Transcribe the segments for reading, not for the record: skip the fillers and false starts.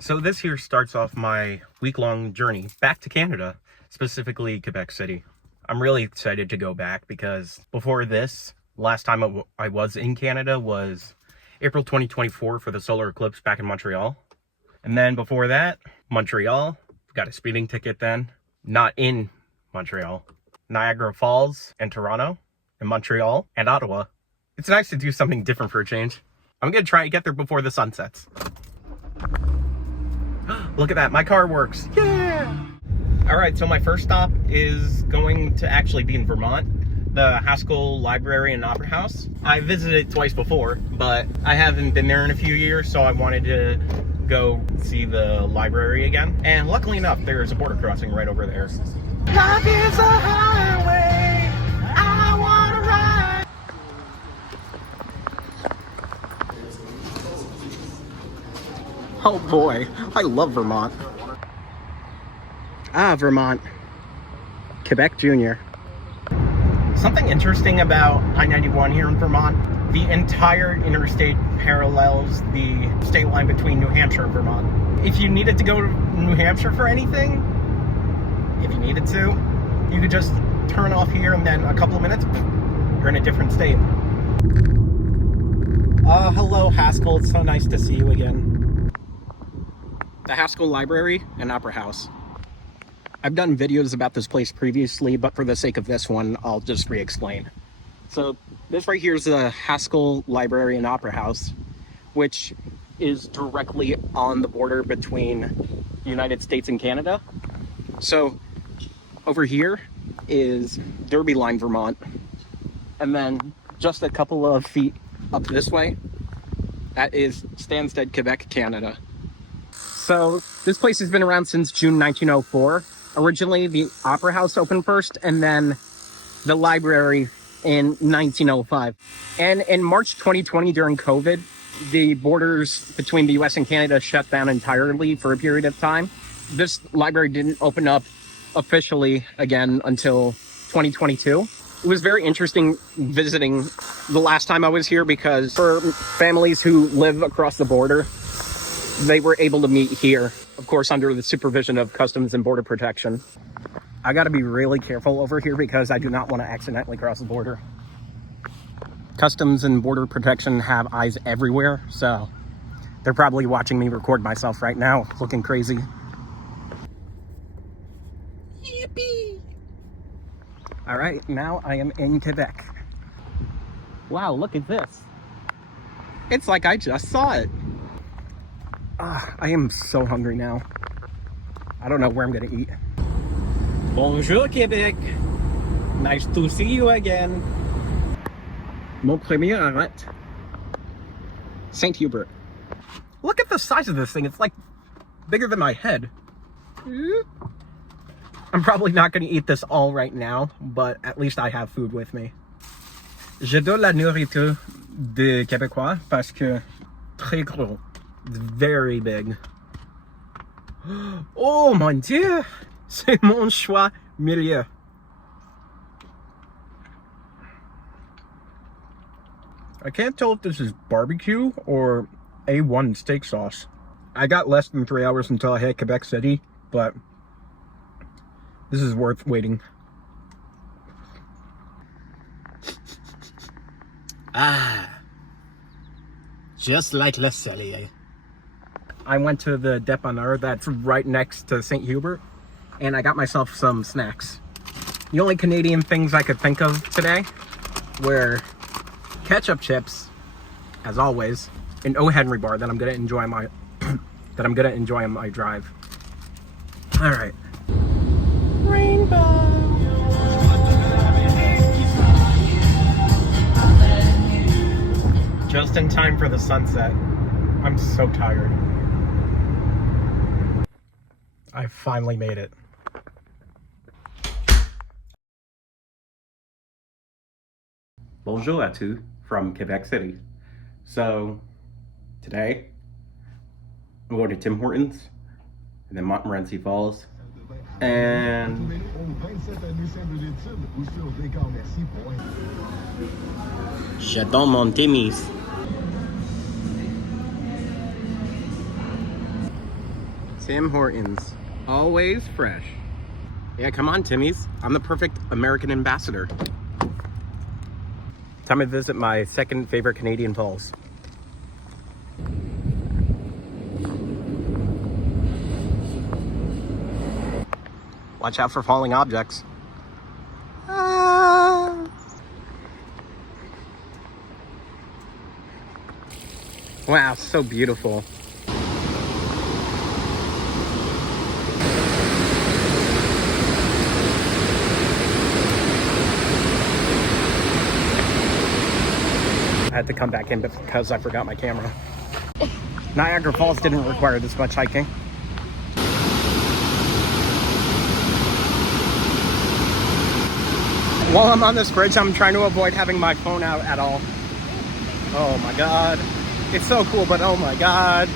So this here starts off my week-long journey back to Canada, specifically Quebec City. I'm really excited to go back because before this, last time I was in Canada was April 2024 for the solar eclipse back in Montreal. And then before that, Montreal, got a speeding ticket then, not in Montreal. Niagara Falls and Toronto and Montreal and Ottawa. It's nice to do something different for a change. I'm gonna try to get there before the sun sets. Look at that, my car works. Yeah! Alright, so my first stop is going to actually be in Vermont, the Haskell Library and Opera House. I visited it twice before, but I haven't been there in a few years, so I wanted to go see the library again. And luckily enough, there's a border crossing right over there. Life is a highway, I wanna ride. Oh boy, I love Vermont. Ah, Vermont. Quebec Junior. Something interesting about I-91 here in Vermont, the entire interstate parallels the state line between New Hampshire and Vermont. If you needed to go to New Hampshire for anything, if you needed to, you could just turn off here and then a couple of minutes, you're in a different state. Hello Haskell, it's so nice to see you again. The Haskell Library and Opera House. I've done videos about this place previously, but for the sake of this one, I'll just re-explain. So this right here is the Haskell Library and Opera House, which is directly on the border between the United States and Canada. So over here is Derby Line, Vermont. And then just a couple of feet up this way, that is Stansted, Quebec, Canada. So this place has been around since June 1904. Originally, the Opera House opened first, and then the library in 1905. And in March 2020, during COVID, the borders between the US and Canada shut down entirely for a period of time. This library didn't open up officially again until 2022. It was very interesting visiting the last time I was here because for families who live across the border, they were able to meet here, of course, under the supervision of Customs and Border Protection. I gotta be really careful over here because I do not want to accidentally cross the border. Customs and Border Protection have eyes everywhere, so they're probably watching me record myself right now, looking crazy. Yippee! All right, now I am in Quebec. Wow, look at this. It's like I just saw it. I am so hungry now. I don't know where I'm gonna eat. Bonjour, Québec. Nice to see you again. Mon premier arrêt. St. Hubert. Look at the size of this thing. It's like bigger than my head. I'm probably not gonna eat this all right now, but at least I have food with me. J'adore la nourriture des Québécois parce que très gros. It's very big. Oh mon Dieu! C'est mon choix milieu. I can't tell if this is barbecue or A1 steak sauce. I got less than 3 hours until I hit Quebec City, but this is worth waiting. Just like Le Cellier. I went to the dépanneur that's right next to St. Hubert, and I got myself some snacks. The only Canadian things I could think of today were ketchup chips, as always, an O. Henry bar that I'm gonna enjoy on my drive. All right. Rainbow. Just in time for the sunset. I'm so tired. I finally made it. Bonjour à tous from Quebec City. So, today, I'm going to Tim Hortons, and then Montmorency Falls, and j'adore mon Timmy's. Tim Hortons, always fresh. Yeah, come on, Timmy's. I'm the perfect American ambassador. Time to visit my second favorite Canadian falls. Watch out for falling objects. Wow, so beautiful. I had to come back in because I forgot my camera. Niagara Falls didn't require this much hiking. While I'm on this bridge, I'm trying to avoid having my phone out at all. Oh my God. It's so cool, but oh my God.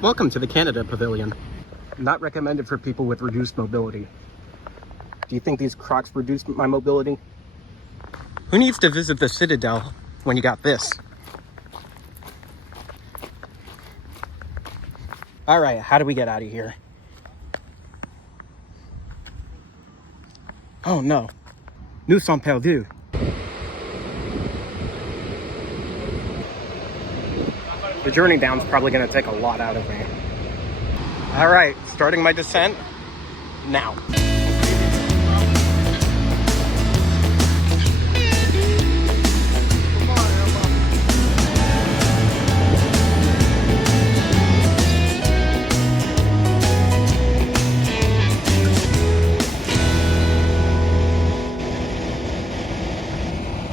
Welcome to the Canada Pavilion. Not recommended for people with reduced mobility. Do you think these Crocs reduced my mobility? Who needs to visit the Citadel when you got this? All right, how do we get out of here? Oh no, nous sommes perdus. The journey down is probably gonna take a lot out of me. All right, starting my descent now.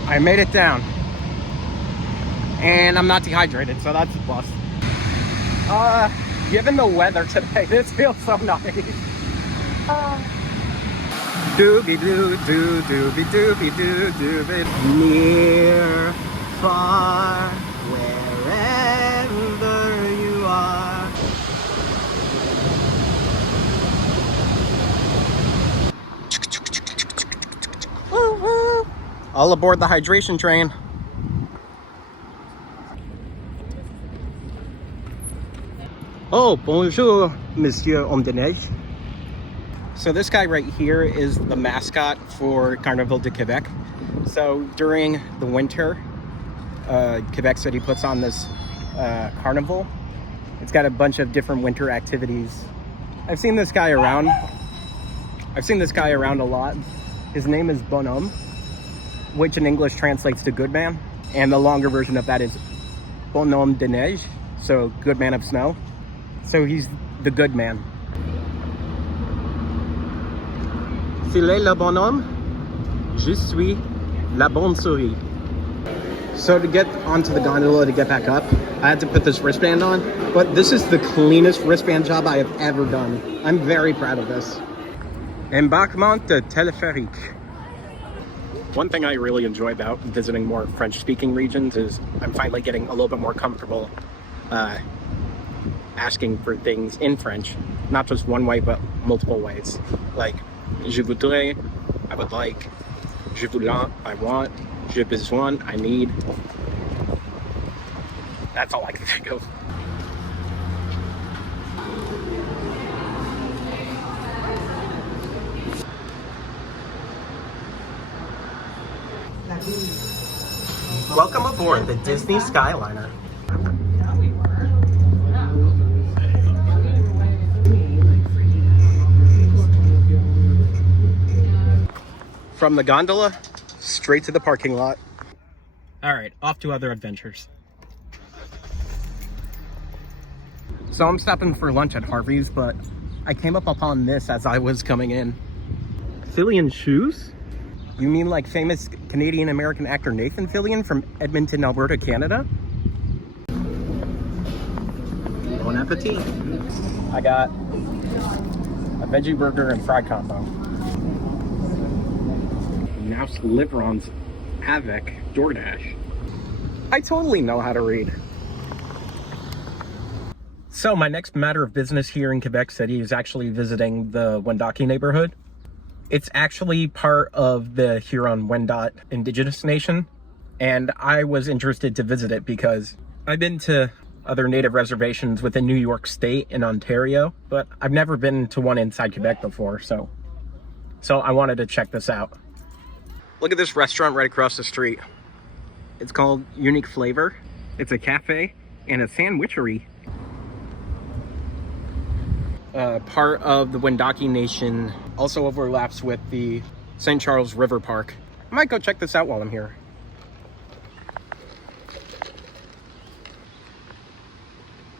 I made it down. And I'm not dehydrated, so that's a plus. Given the weather today, this feels so nice. Doobie doo doo doobie doobie doo doobie. Near, far, wherever you are. All aboard the hydration train. Oh, bonjour, Monsieur Homme de Neige. So this guy right here is the mascot for Carnival de Québec. So during the winter, Quebec City puts on this carnival. It's got a bunch of different winter activities. I've seen this guy around. A lot. His name is Bonhomme, which in English translates to good man. And the longer version of that is Bonhomme de Neige, so good man of snow. So he's the good man. S'il est le bonhomme, je suis la bonne souris. So to get onto the gondola to get back up, I had to put this wristband on, but this is the cleanest wristband job I have ever done. I'm very proud of this. Embarquement de téléphérique. One thing I really enjoy about visiting more French-speaking regions is I'm finally getting a little bit more comfortable asking for things in French, not just one way, but multiple ways. Like, je voudrais, I would like, je voulais, I want, j'ai besoin, I need. That's all I can think of. Welcome aboard the Disney Skyliner. From the gondola, straight to the parking lot. All right, off to other adventures. So I'm stopping for lunch at Harvey's, but I came up upon this as I was coming in. Fillion shoes? You mean like famous Canadian-American actor Nathan Fillion from Edmonton, Alberta, Canada? Bon appetit. I got a veggie burger and fried combo. Now Liveron's Avec DoorDash. I totally know how to read. So my next matter of business here in Quebec City is actually visiting the Wendoki neighborhood. It's actually part of the Huron-Wendat Indigenous Nation. and I was interested to visit it because I've been to other native reservations within New York State and Ontario, but I've never been to one inside Quebec before, so I wanted to check this out. Look at this restaurant right across the street. It's called Unique Flavor. It's a cafe and a sandwichery. Part of the Wendat Nation, also overlaps with the St. Charles River Park. I might go check this out while I'm here.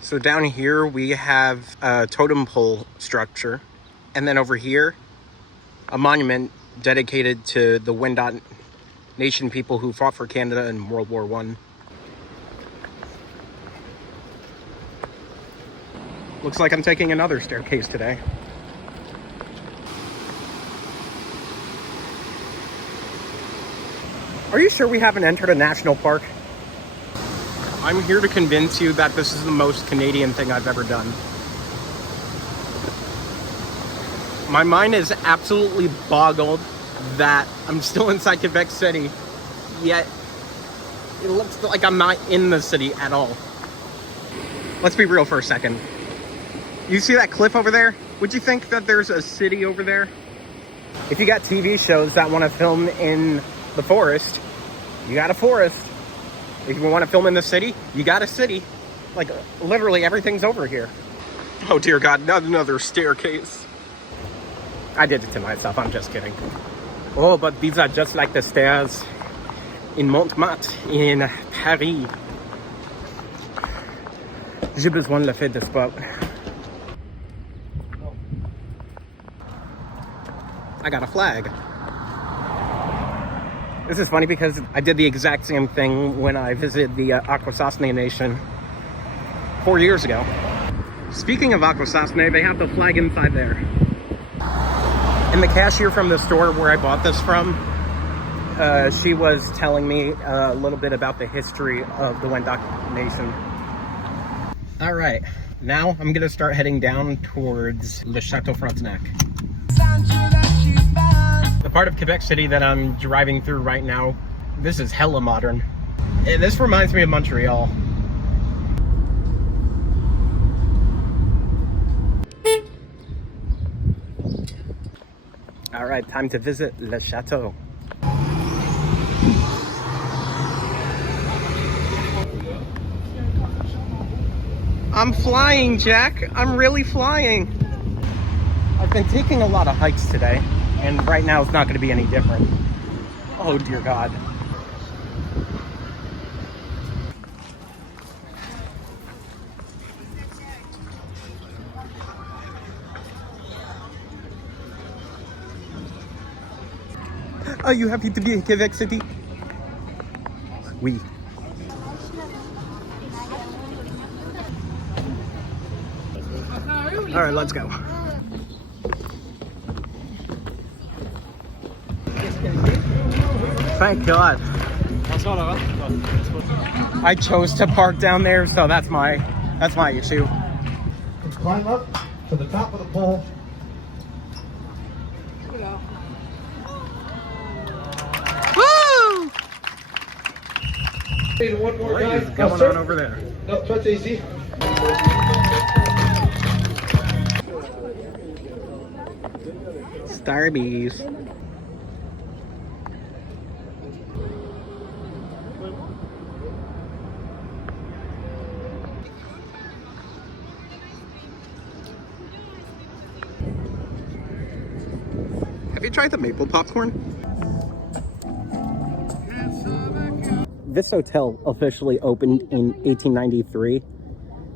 So down here we have a totem pole structure, and then over here a monument dedicated to the Wendat Nation people who fought for Canada in World War I. Looks like I'm taking another staircase today. Are you sure we haven't entered a national park? I'm here to convince you that this is the most Canadian thing I've ever done. My mind is absolutely boggled that I'm still inside Quebec City, yet it looks like I'm not in the city at all. Let's be real for a second. You see that cliff over there? Would you think that there's a city over there? If you got TV shows that want to film in the forest, you got a forest. If you want to film in the city, you got a city. Like, literally everything's over here. Oh dear God, not another staircase. I did it to myself, I'm just kidding. Oh, but these are just like the stairs in Montmartre, in Paris. J'ai besoin de la fête de sport. I got a flag. This is funny because I did the exact same thing when I visited the Akwesasne Nation 4 years ago. Speaking of Akwesasne, they have the flag inside there. And the cashier from the store where I bought this from, she was telling me a little bit about the history of the Wendat Nation. All right, now I'm gonna start heading down towards Le Chateau Frontenac. The part of Quebec City that I'm driving through right now, this is hella modern. This reminds me of Montreal. All right, time to visit Le Chateau. I'm flying, Jack. I'm really flying. I've been taking a lot of hikes today, and right now it's not going to be any different. Oh dear God. Are you happy to be in Quebec City? Oui. All right, let's go. Thank God. I chose to park down there, so that's my issue. Climb up to the top of the pole. Woo! One more What time. is going on over there? No, that's easy. Starbies. Have you tried the maple popcorn? This hotel officially opened in 1893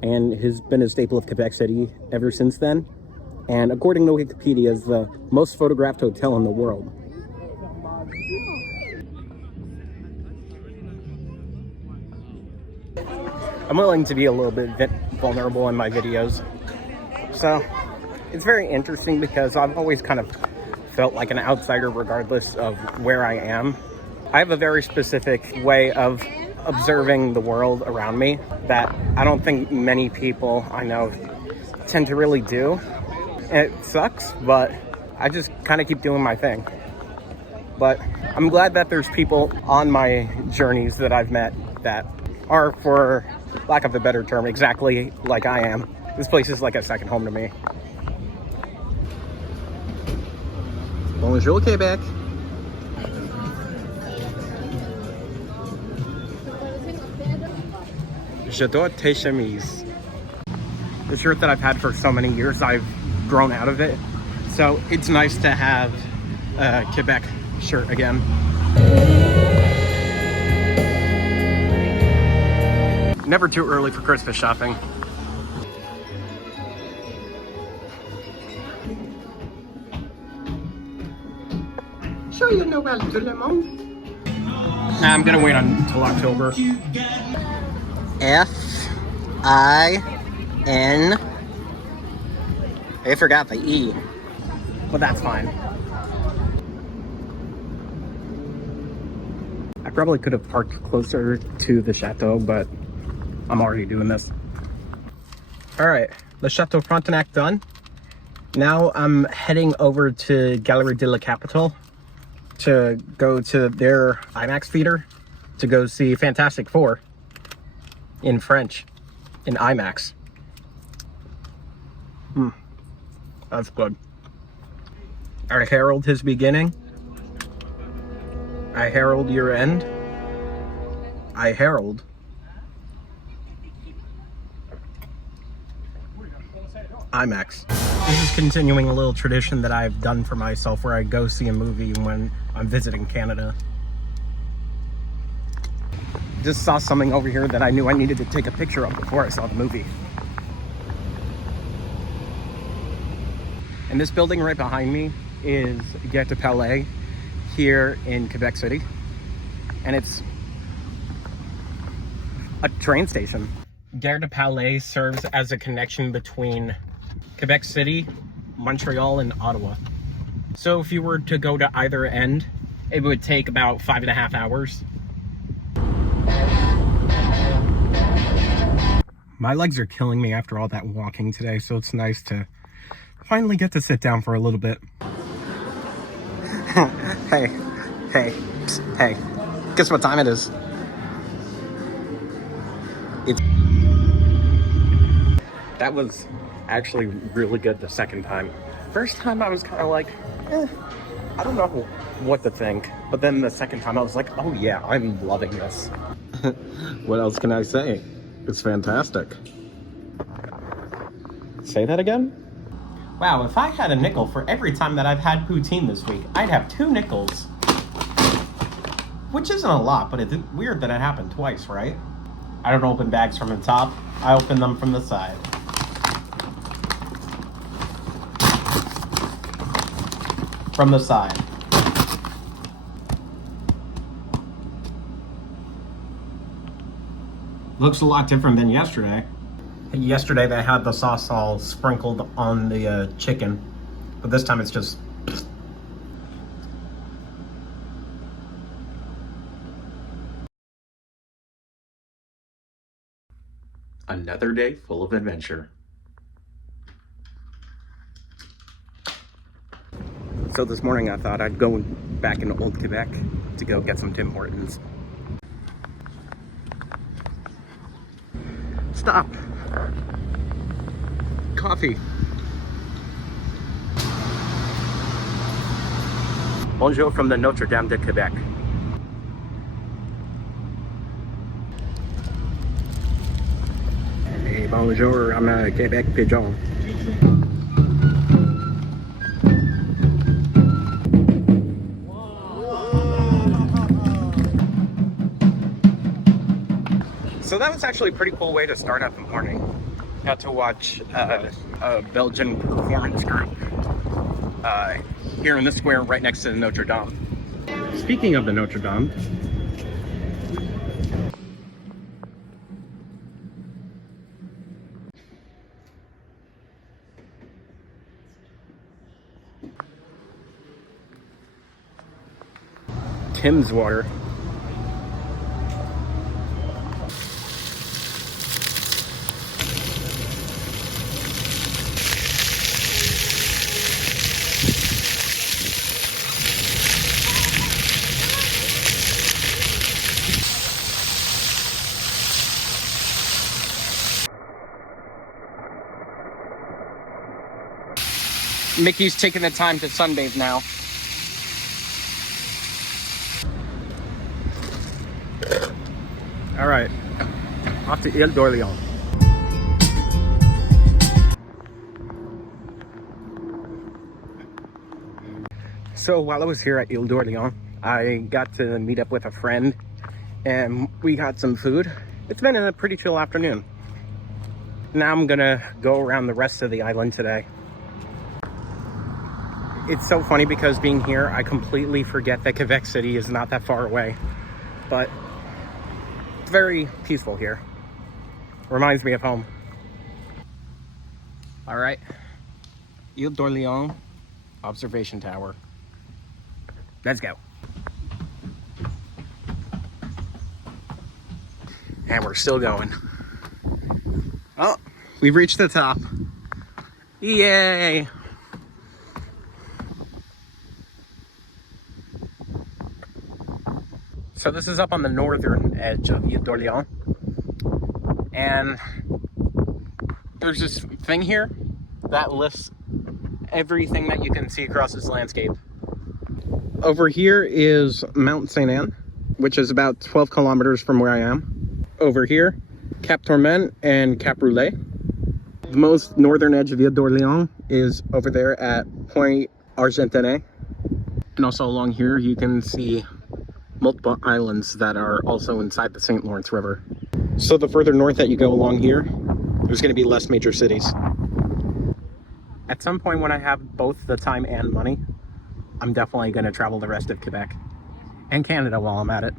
and has been a staple of Quebec City ever since then. And according to Wikipedia, is the most photographed hotel in the world. I'm willing to be a little bit vulnerable in my videos. So it's very interesting because I've always kind of felt like an outsider regardless of where I am. I have a very specific way of observing the world around me that I don't think many people I know tend to really do. And it sucks, but I just kind of keep doing my thing. But I'm glad that there's people on my journeys that I've met that are, for lack of a better term, exactly like I am. This place is like a second home to me. Bonjour, Québec. J'adore tes chemises. The shirt that I've had for so many years, I've grown out of it. So it's nice to have a Quebec shirt again. Never too early for Christmas shopping. Show you Noël tout le monde. I'm gonna wait until October. F-I-N. I forgot the E, but that's fine. I probably could have parked closer to the chateau, but I'm already doing this. All right, the Chateau Frontenac done. Now I'm heading over to Galerie de la Capitale to go to their IMAX theater to go see Fantastic Four in French, in IMAX. That's good. I herald his beginning. I herald your end. I herald IMAX. This is continuing a little tradition that I've done for myself where I go see a movie when I'm visiting Canada. Just saw something over here that I knew I needed to take a picture of before I saw the movie. And this building right behind me is Gare de Palais here in Quebec City. And it's a train station. Gare de Palais serves as a connection between Quebec City, Montreal, and Ottawa. So if you were to go to either end, it would take about 5.5 hours. My legs are killing me after all that walking today, so it's nice to finally get to sit down for a little bit. Hey, psst, hey, guess what time it is? That was actually really good the second time. First time I was kind of like, I don't know what to think. But then the second time I was like, oh yeah, I'm loving this. What else can I say? It's fantastic. Say that again? Wow, if I had a nickel for every time that I've had poutine this week, I'd have 2 nickels. Which isn't a lot, but it's weird that it happened twice, right? I don't open bags from the top, I open them from the side. From the side. Looks a lot different than yesterday. Yesterday they had the sauce all sprinkled on the chicken, but this time it's just... Another day full of adventure. So this morning I thought I'd go back into Old Quebec to go get some Tim Hortons. Stop. Coffee. Bonjour from the Notre Dame de Quebec. Hey, bonjour, I'm a Quebec pigeon. So that was actually a pretty cool way to start out the morning. Got to watch a Belgian performance group here in the square right next to the Notre Dame. Speaking of the Notre Dame, Tim's water. Mickey's taking the time to sunbathe now. All right, off to Ile d'Orléans. So while I was here at Ile d'Orléans, I got to meet up with a friend and we got some food. It's been a pretty chill afternoon. Now I'm gonna go around the rest of the island today. It's so funny because being here, I completely forget that Quebec City is not that far away, but it's very peaceful here. Reminds me of home. All right, Ile d'Orléans observation tower. Let's go. And we're still going. Oh, we've reached the top. Yay! So this is up on the northern edge of Ile d'Orléans. And there's this thing here that lists everything that you can see across this landscape. Over here is Mount Saint Anne, which is about 12 kilometers from where I am. Over here, Cap Tourmente and Cap Roulet. The most northern edge of Ile d'Orléans is over there at Point Argentine. And also along here, you can see multiple islands that are also inside the St. Lawrence River. So the further north that you go along here, there's going to be less major cities. At some point when I have both the time and money, I'm definitely going to travel the rest of Quebec and Canada while I'm at it.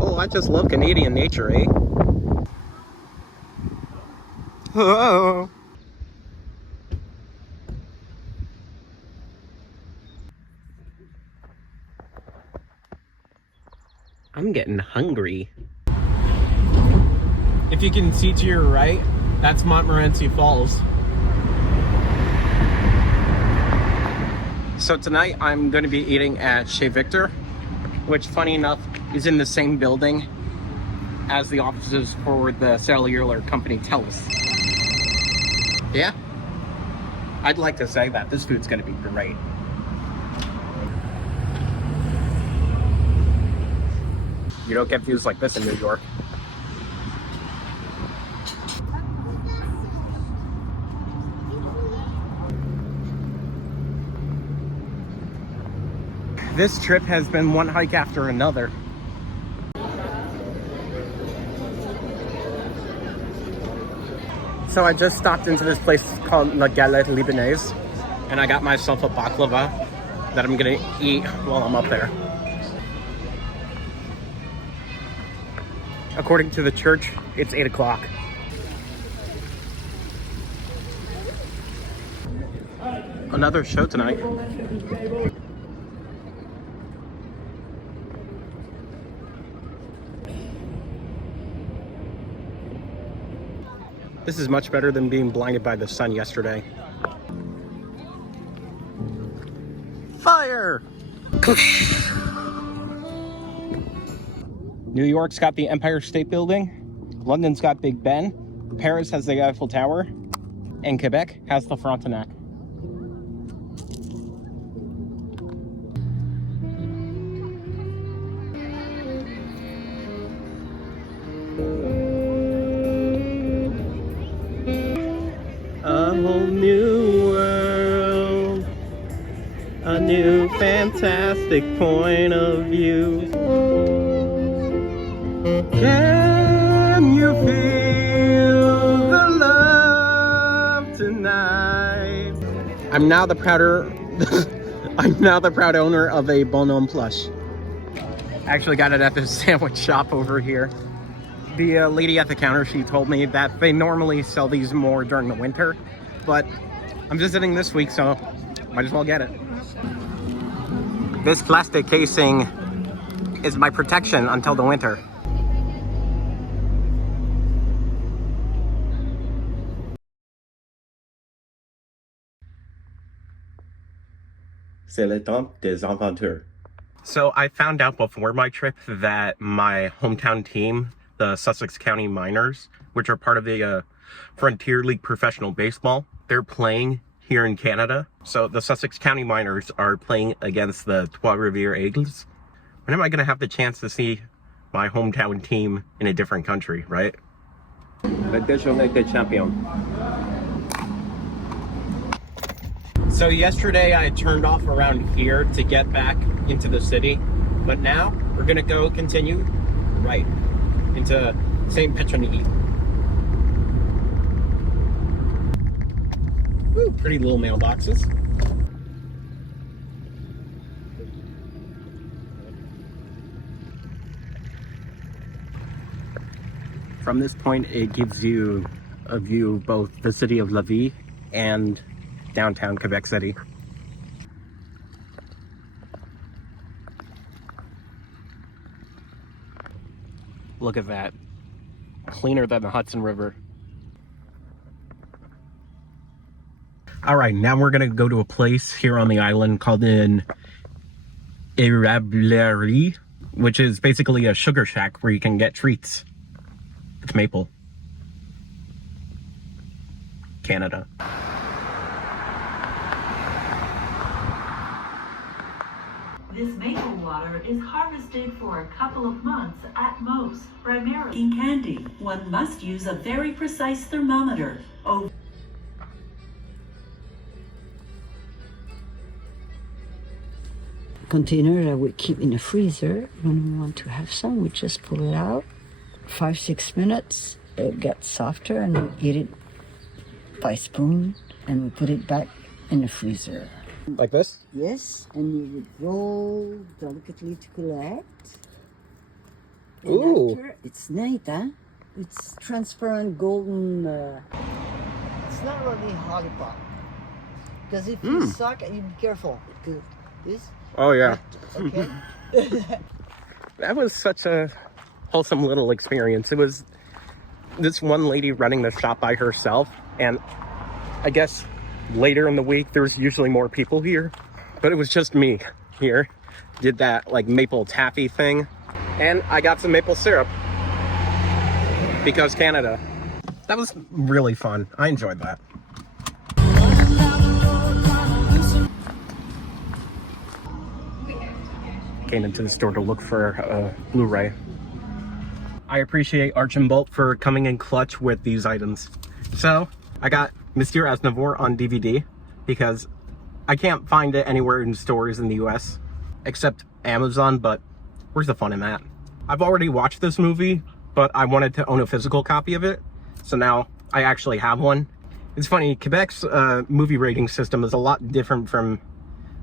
Oh, I just love Canadian nature, eh? Oh. I'm getting hungry. If you can see to your right, that's Montmorency Falls. So tonight I'm going to be eating at Chez Victor, which funny enough is in the same building as the offices for the cellular company TELUS. Yeah, I'd like to say that this food's going to be great. You don't get views like this in New York. This trip has been one hike after another. So I just stopped into this place called La Galette Libanaise, and I got myself a baklava that I'm gonna eat while I'm up there. According to the church, it's 8 o'clock. Another show tonight. This is much better than being blinded by the sun yesterday. Fire! New York's got the Empire State Building, London's got Big Ben, Paris has the Eiffel Tower, and Quebec has the Frontenac. A whole new world, a new fantastic point of view. Can you feel the love tonight? I'm now the proud owner of a Bonhomme plush. I actually got it at this sandwich shop over here. The lady at the counter, she told me that they normally sell these more during the winter, but I'm visiting this week, so might as well get it. This plastic casing is my protection until the winter. C'est le temps des aventures. So I found out before my trip that my hometown team, the Sussex County Miners, which are part of the Frontier League Professional Baseball. They're playing here in Canada. So the Sussex County Miners are playing against the Trois-Rivières Aigles. When am I going to have the chance to see my hometown team in a different country, right? Le déjeuner des champions. So yesterday I turned off around here to get back into the city, but now we're gonna go continue right into St. Petronille. Ooh, pretty little mailboxes. From this point, it gives you a view of both the city of Lévis and downtown Quebec City. Look at that. Cleaner than the Hudson River. All right, now we're gonna go to a place here on the island called an Érablerie, which is basically a sugar shack where you can get treats. It's maple. Canada. This maple water is harvested for a couple of months at most, primarily in candy. One must use a very precise thermometer. Oh. Container that we keep in the freezer. When we want to have some, we just pull it out. 5-6 minutes, it gets softer, and we eat it by spoon, and we put it back in the freezer. Like this? Yes, and you would roll delicately to collect. And Ooh. after, it's neat, huh? It's transparent golden. It's not really holly pop. Because if you suck, you be careful. This. Oh yeah. Okay. That was such a wholesome little experience. It was this one lady running the shop by herself, and I guess later in the week there's usually more people here, but it was just me here. Did that like maple taffy thing, and I got some maple syrup because Canada. That was really fun. I enjoyed that. Came into the store to look for a Blu-ray. I appreciate Arch and Bolt for coming in clutch with these items. So I got Monsieur Aznavour on DVD because I can't find it anywhere in stores in the US except Amazon, but where's the fun in that? I've already watched this movie, but I wanted to own a physical copy of it, so now I actually have one. It's funny, Quebec's movie rating system is a lot different from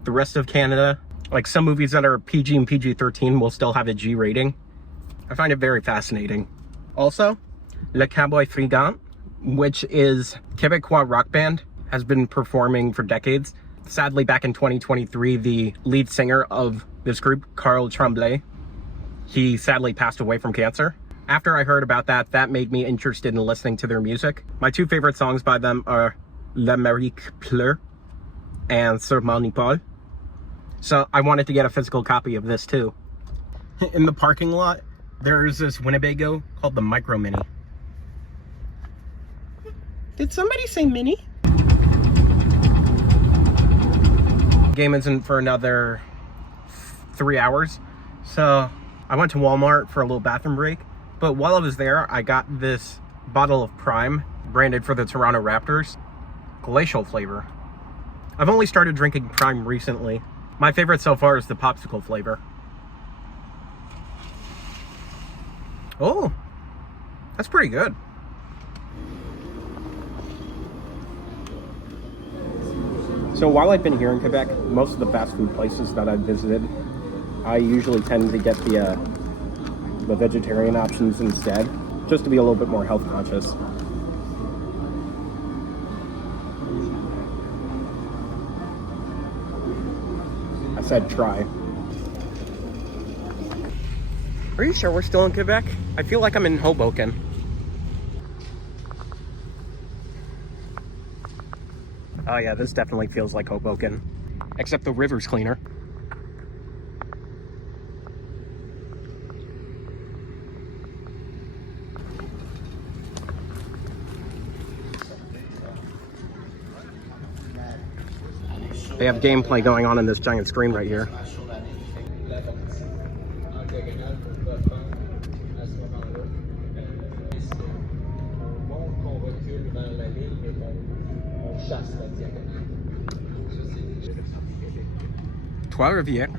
the rest of Canada. Like some movies that are PG and PG-13 will still have a G rating. I find it very fascinating. Also, Le Cowboy Fringant, which is Quebecois rock band, has been performing for decades. Sadly, back in 2023, the lead singer of this group, Carl Tremblay, he sadly passed away from cancer. After I heard about that, that made me interested in listening to their music. My two favorite songs by them are L'Amérique pleure and Sur mon épaule. So I wanted to get a physical copy of this too. In the parking lot, there's this Winnebago called the Micro Mini. Did somebody say mini? Game isn't for another 3 hours. So I went to Walmart for a little bathroom break. But while I was there, I got this bottle of Prime, branded for the Toronto Raptors, glacial flavor. I've only started drinking Prime recently. My favorite so far is the popsicle flavor. Oh, that's pretty good. So while I've been here in Quebec, most of the fast food places that I've visited, I usually tend to get the vegetarian options instead, just to be a little bit more health conscious. I said try. Are you sure we're still in Quebec? I feel like I'm in Hoboken. Oh yeah, this definitely feels like Hoboken. Except the river's cleaner. They have gameplay going on in this giant screen right here. Trois-Rivières.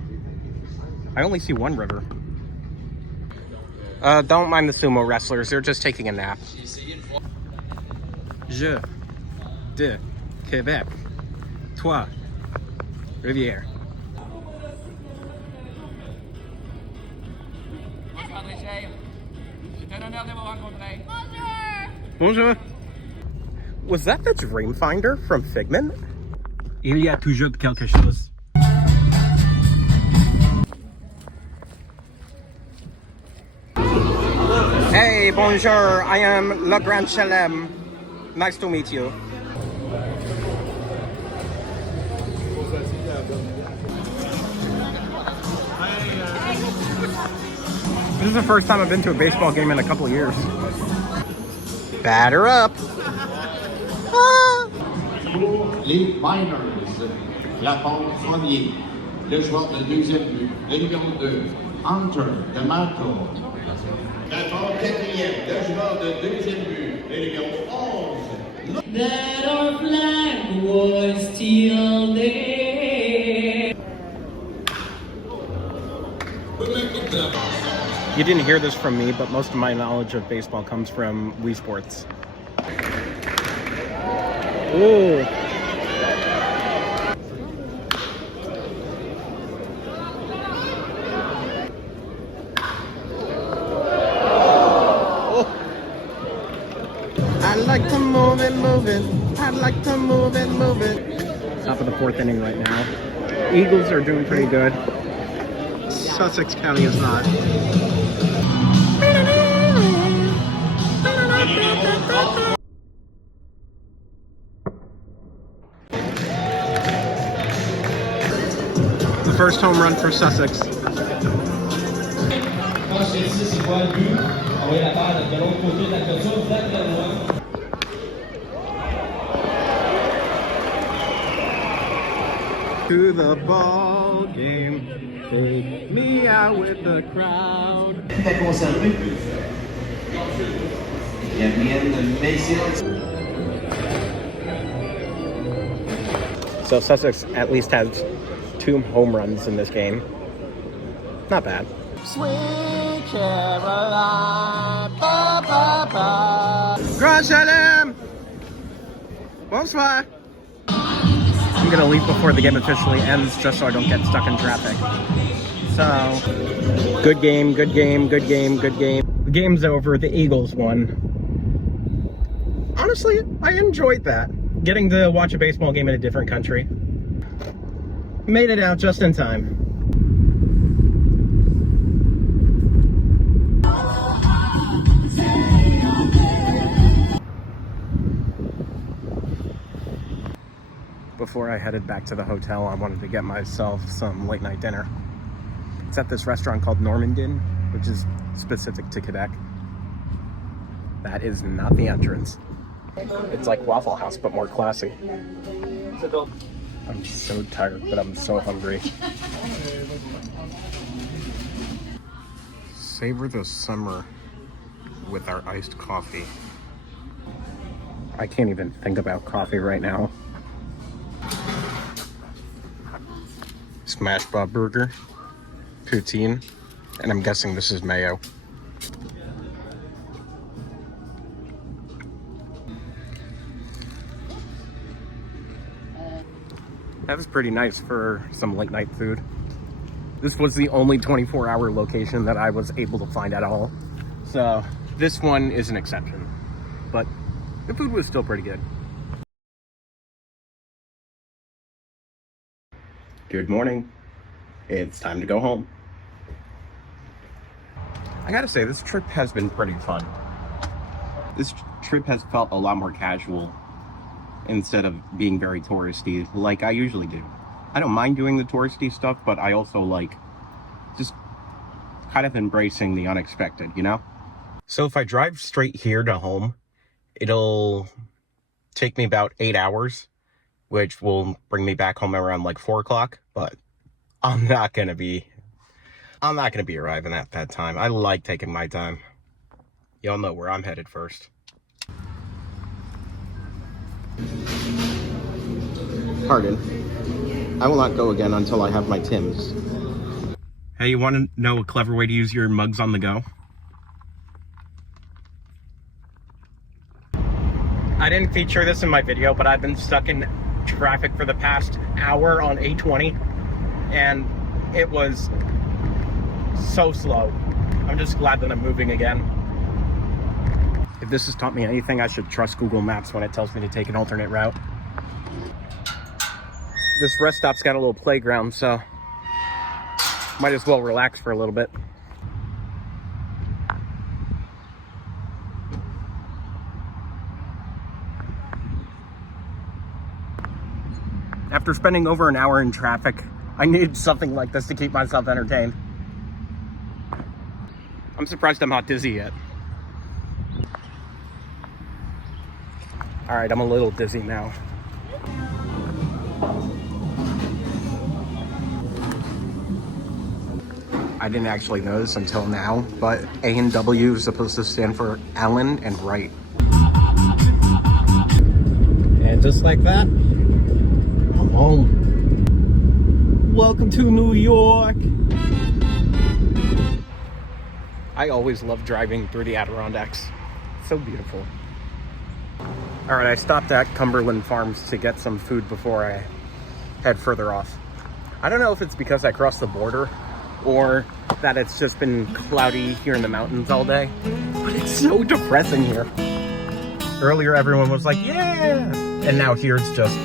I only see one river. Don't mind the sumo wrestlers. They're just taking a nap. Je de Québec. Trois-Rivières. Bonjour. Was that the Dreamfinder from Figment? Il y a toujours quelque chose. Hey, bonjour. I am Le Grand Chelem. Nice to meet you. This is the first time I've been to a baseball game in a couple of years. Batter up. Ah. Les minors, la pompe premier, le joueur de deuxième but, le numéro 2, Hunter de Marco. La pompe quatrième, le joueur de deuxième but, le numéro 11. That our flag was still there. You didn't hear this from me, but most of my knowledge of baseball comes from Wii Sports. Ooh. I like to move it, move it. I like to move it, move it. Top of the fourth inning right now. Eagles are doing pretty good. Sussex County is not. The first home run for Sussex. To the ball game, take me out with the crowd. So Sussex at least has 2 home runs in this game. Not bad. Sweet Caroline, ba ba ba. Grand Chelem. Bonsoir. I'm gonna leave before the game officially ends, just so I don't get stuck in traffic. So, good game, good game, good game, good game. The game's over. The Eagles won. Honestly, I enjoyed that. Getting to watch a baseball game in a different country. Made it out just in time. Before I headed back to the hotel, I wanted to get myself some late night dinner. It's at this restaurant called Normandin, which is specific to Quebec. That is not the entrance. It's like Waffle House, but more classy. I'm so tired, but I'm so hungry. Savor the summer with our iced coffee. I can't even think about coffee right now. Smash Bob burger, poutine, and I'm guessing this is mayo. That was pretty nice for some late night food. This was the only 24-hour location that I was able to find at all. So this one is an exception, but the food was still pretty good. Good morning. It's time to go home. I gotta say, this trip has been pretty fun. This trip has felt a lot more casual instead of being very touristy like I usually do. I don't mind doing the touristy stuff, but I also like just kind of embracing the unexpected, you know? So if I drive straight here to home, it'll take me about 8 hours. which will bring me back home around like 4 o'clock, but I'm not gonna be arriving at that time. I like taking my time. Y'all know where I'm headed first. Pardon. I will not go again until I have my Tims. Hey, you want to know a clever way to use your mugs on the go? I didn't feature this in my video, but I've been stuck in traffic for the past hour on 820, and it was so slow. I'm just glad that I'm moving again. If this has taught me anything, I should trust Google Maps when it tells me to take an alternate route. This rest stop's got a little playground, so might as well relax for a little bit. After spending over an hour in traffic, I needed something like this to keep myself entertained. I'm surprised I'm not dizzy yet. All right, I'm a little dizzy now. I didn't actually know this until now, but A and W is supposed to stand for Allen and Wright. And just like that, I'm home. Welcome to New York. I always love driving through the Adirondacks. It's so beautiful. All right, I stopped at Cumberland Farms to get some food before I head further off. I don't know if it's because I crossed the border or that it's just been cloudy here in the mountains all day, but it's so depressing here. Earlier, everyone was like, yeah, and now here it's just